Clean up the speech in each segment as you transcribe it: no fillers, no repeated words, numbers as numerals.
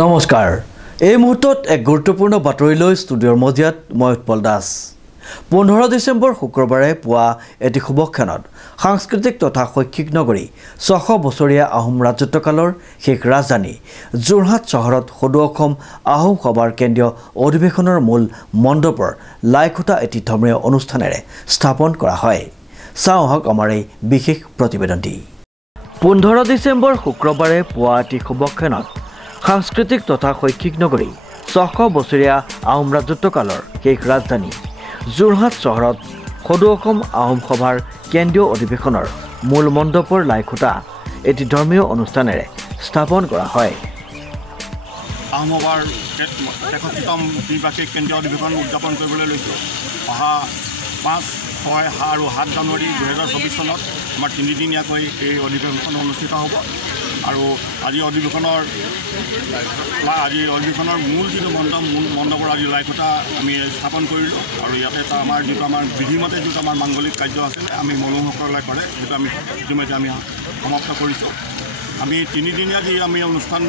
নমস্কাৰ এই মুহূৰ্তত এক গুৰুত্বপূৰ্ণ বাতৰিলৈ ষ্টুডিঅ'ৰ মজিয়াত মই উৎপল দাস 15 ডিসেম্বৰ শুক্ৰবাৰে পুৱা এটি শুভক্ষণত সাংস্কৃতিক তথা শৈক্ষিক নগৰী 600 বছৰীয়া আহোম ৰাজত্বকালৰ শেষ ৰাজধানী যোৰহাট চহৰত সদৌ অসম আহোম সভাৰ কেন্দ্ৰীয় অধিৱেশনৰ মূল মণ্ডপৰ লাইখুটা এটি ধৰ্মীয় অনুষ্ঠানেৰে স্থাপন কৰা হয় চাওক আমাৰ এই বিশেষ প্ৰতিবেদনটি 15 ডিসেম্বৰ শুক্ৰবাৰে পুৱা এটি শুভক্ষণত সাংস্কৃতিক তথা শৈক্ষিক নগৰী 600 বছৰীয়া আহোম ৰাজত্বকালৰ শেষ ৰাজধানী যোৰহাট চহৰত সদৌ অসম আহোম সভাৰ কেন্দ্ৰীয় অধিৱেশনৰ মূল মণ্ডপৰ লাইখুটা এটি ধৰ্মীয় অনুষ্ঠানেৰে স্থাপন কৰা হয় আহোম সভাৰ 61তম দ্বিবাৰ্ষিক কেন্দ্ৰীয় অধিৱেশন উদযাপন কৰিবলৈ লৈছোঁ অহা 5, 6 আৰু 7 জানুৱাৰী 2024 চনত আমাৰ তিনিদিনীয়াকৈ এই অধিৱেশন অনুষ্ঠিত হ'ব আৰু আজি অধিৱেশনৰ মূল যিটো মণ্ডপৰ আজি লাইখুটা আমি স্থাপন কৰিলোঁ আৰু ইয়াতে আমাৰ বিধিমতে যিটো আমাৰ মাংগলিক কাৰ্য আছিলে আমি মনুসকলে কৰে যিটো আমি ইতিমধ্যে আমি সমাপ্ত কৰিছোঁ আমি তিনিদিনীয়া যি আমি অনুষ্ঠান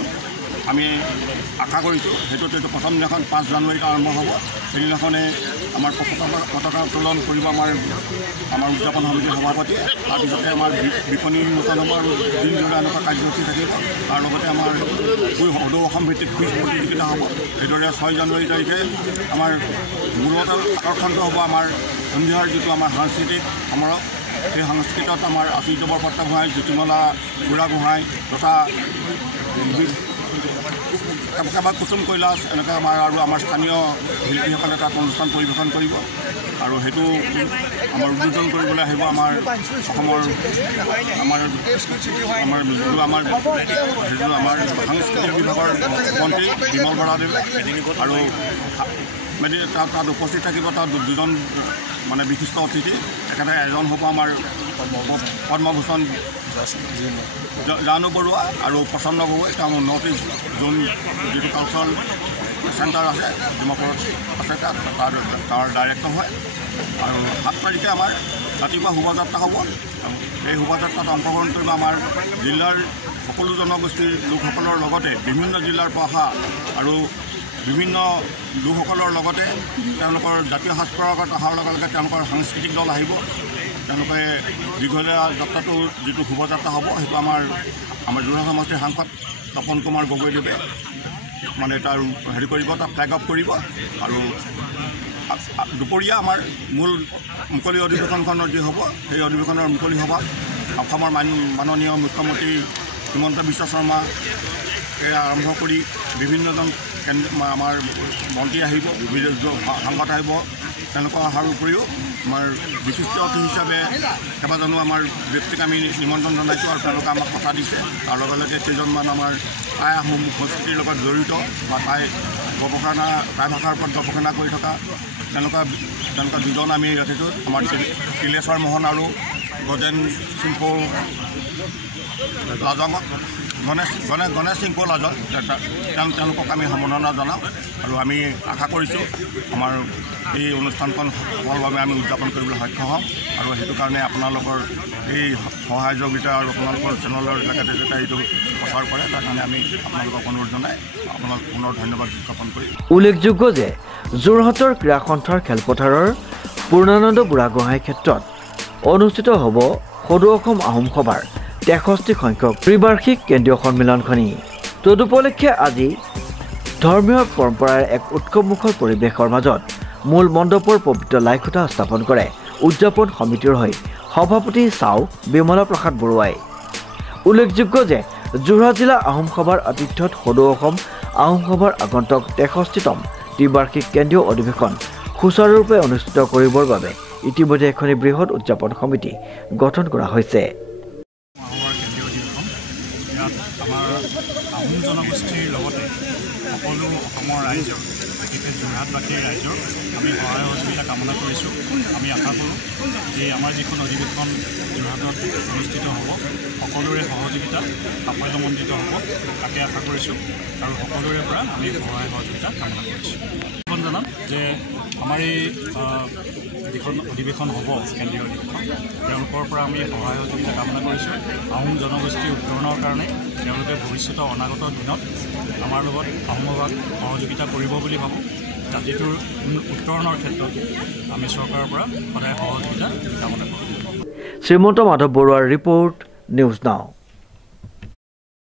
আমি আশা কৰিছোঁ সেইটোতে প্ৰথম দিনাখন 5 জানুৱাৰীত আৰম্ভ হ'ব সেইদিনাখনে আমাৰ পতাকা উত্তোলন কৰিব আমাৰ উদযাপন সমিতিৰ সভাপতিয়ে তাৰপিছতে আমাৰ বিপণী উন্মোচন হ'ব আৰু দিনজোৰা এনেকুৱা কাৰ্যসূচী থাকিব তাৰ লগতে আমাৰ সদৌ অসম ভিত্তিক কুইজ প্ৰতিযোগিতা হ'ব সেইদৰে 6 জানুৱাৰী তাৰিখে আমাৰ মূলত আকৰ্ষণটো হ'ব আমাৰ সন্ধিয়াৰ যিটো আমাৰ সাংস্কৃতিক সমাৰোহ সেই সংস্কৃতত আমাৰ আচুৰ্য বৰপাত্ৰ গোহাঁই জ্যোতিমালা বুঢ়াগোহাঁই তথা কুসুম কৈলাশ এনেকৈ আমাৰ স্থানীয় শিল্পীসকলে তাত অনুষ্ঠান পৰিৱেশন কৰিব আৰু সেইটো আমাৰ উদ্বোধন কৰিবলৈ আহিব আমাৰ অসমৰ সাংস্কৃতিক বিভাগৰ মন্ত্ৰী বিমল বৰাদেৱে আৰু তাত উপস্থিত থাকিব তাত দুজন মানে বিশিষ্ট অতিথি একেবাৰে এজন হ'ব আমাৰ পদ্মভূষণ জানু বৰুৱা আৰু প্ৰসন্ন গগৈ তেওঁ নৰ্থ ইষ্ট জোন যিটো কালচাৰেল চেণ্টাৰ আছে ডিমাপুৰত আছে তাৰ ডাইৰেক্টৰ হয় আৰু 7 তাৰিখে আমাৰ ৰাতিপুৱা শোভাযাত্ৰা হ'ব এই শোভাযাত্ৰাত অংশগ্ৰহণ কৰিব আমাৰ জিলাৰ সকলো জনগোষ্ঠীৰ লোকসকলৰ লগতে বিভিন্ন জিলাৰ পৰা অহা আৰু বিভিন্ন লোকসকলৰ লগতে তেওঁলোকৰ জাতীয় সাজপাৰত অহাৰ লগে লগে তেওঁলোকৰ সাংস্কৃতিক দল আহিব তেওঁলোকে দীঘলীয়া যাত্ৰাটো যিটো শোভাযাত্ৰা হ'ব সেইটো আমাৰ যোৰহাট সমষ্টিৰ সাংসদ তপন কুমাৰ গগৈদেৱে মানে তাৰ হেৰি কৰিব তাত ফ্লেগ অফ কৰিব আৰু দুপৰীয়া আমাৰ মূল মুকলি অধিৱেশনখনৰ যি হ'ব সেই অধিৱেশনৰ মুকলি সভা অসমৰ মাননীয় মুখ্যমন্ত্ৰী হিমন্ত বিশ্ব শৰ্মা আৰম্ভ কৰি বিভিন্নজন আমাৰ মন্ত্ৰী আহিব সাংসদ আহিব তেওঁলোকৰ অহাৰ উপৰিও আমাৰ বিশিষ্ট অতিথি হিচাপে কেইবাজনো আমাৰ ব্যক্তিক আমি নিমন্ত্ৰণ জনাইছোঁ আৰু তেওঁলোকে আমাক কথা দিছে তাৰ লগে লগে কেইজনমান আমাৰ টাই আহোম সংস্কৃতিৰ লগত জড়িত বা টাই ভাষাৰ ওপৰত গৱেষণা কৰি থকা তেওঁলোকৰ দুজন আমি ৰাতিটো আমাৰ তিলেশ্বৰ মোহন আৰু গজেন সিংপৌ লাজঙক গণেশ সিংপৌ লাজং তেওঁলোকক আমি সম্বৰ্ধনা জনাওঁ আৰু আমি আশা কৰিছোঁ আমাৰ এই অনুষ্ঠানখন সফলভাৱে আমি উদযাপন কৰিবলৈ সক্ষম হ'ম আৰু সেইটো কাৰণে আপোনালোকৰ এই সহযোগিতা আৰু আপোনালোকৰ চেনেলৰ জৰিয়তে যাতে এইটো প্ৰচাৰ কৰে তাৰ কাৰণে আমি আপোনালোকক অনুৰোধ জনাই আপোনালোক পুনৰ ধন্যবাদ জ্ঞাপন কৰি উল্লেখযোগ্য যে যোৰহাটৰ ক্ৰীড়া সন্থাৰ খেলপথাৰৰ পূৰ্ণানন্দ বুঢ়াগোহাঁই ক্ষেত্ৰত অনুষ্ঠিত হ'ব সদৌ অসম আহোম সভাৰ 63 সংখ্যক ত্ৰিবাৰ্ষিক কেন্দ্ৰীয় সন্মিলনখনি তদুপলক্ষে আজি ধৰ্মীয় পৰম্পৰাৰ এক উৎসৱমুখৰ পৰিৱেশৰ মাজত মূল মণ্ডপৰ পবিত্ৰ লাইখুটা স্থাপন কৰে উদযাপন সমিতিৰ হৈ সভাপতি চাও বিমলা প্ৰসাদ বৰুৱাই উল্লেখযোগ্য যে যোৰহাট জিলা আহোম সভাৰ আতিথ্যত সদৌ অসম আহোম সভাৰ আগন্তুক 63তম ত্ৰিবাৰ্ষিক কেন্দ্ৰীয় অধিৱেশন সুচাৰুৰূপে অনুষ্ঠিত কৰিবৰ বাবে ইতিমধ্যে এখন বৃহৎ উদযাপন সমিতি গঠন কৰা হৈছে আমাৰ আহোম জনগোষ্ঠীৰ লগতে সকলো অসমৰ ৰাইজৰ বিশেষকৈ যোৰহাটবাসীৰ ৰাইজৰ আমি সহায় সহযোগিতা কামনা কৰিছোঁ আমি আশা কৰোঁ যে আমাৰ যিখন অধিৱেশন যোৰহাটত অনুষ্ঠিত হ'ব সকলোৰে সহযোগিতা সাফল্যমণ্ডিত হ'ব তাকে আশা কৰিছোঁ আৰু সকলোৰে পৰা আমি সহায় সহযোগিতা কামনা কৰিছোঁ জনাম যে আমাৰ এই অধিৱেশন হ'ব কেন্দ্ৰীয় অধিৱেশন তেওঁলোকৰ পৰা আমি সহায় সহযোগিতা কামনা কৰিছোঁ আহোম জনগোষ্ঠীৰ উত্তৰণৰ কাৰণে তেওঁলোকে ভৱিষ্যতৰ অনাগত দিনত আমাৰ লগত আহোমবাদ সহযোগিতা কৰিব বুলি ভাবোঁ জাতিটোৰ উত্তৰণৰ ক্ষেত্ৰত আমি চৰকাৰৰ পৰা সদায় সহযোগিতা কামনা কৰোঁ শ্ৰীমন্ত মাধৱ বৰুৱাৰ ৰিপৰ্ট নিউজ নাও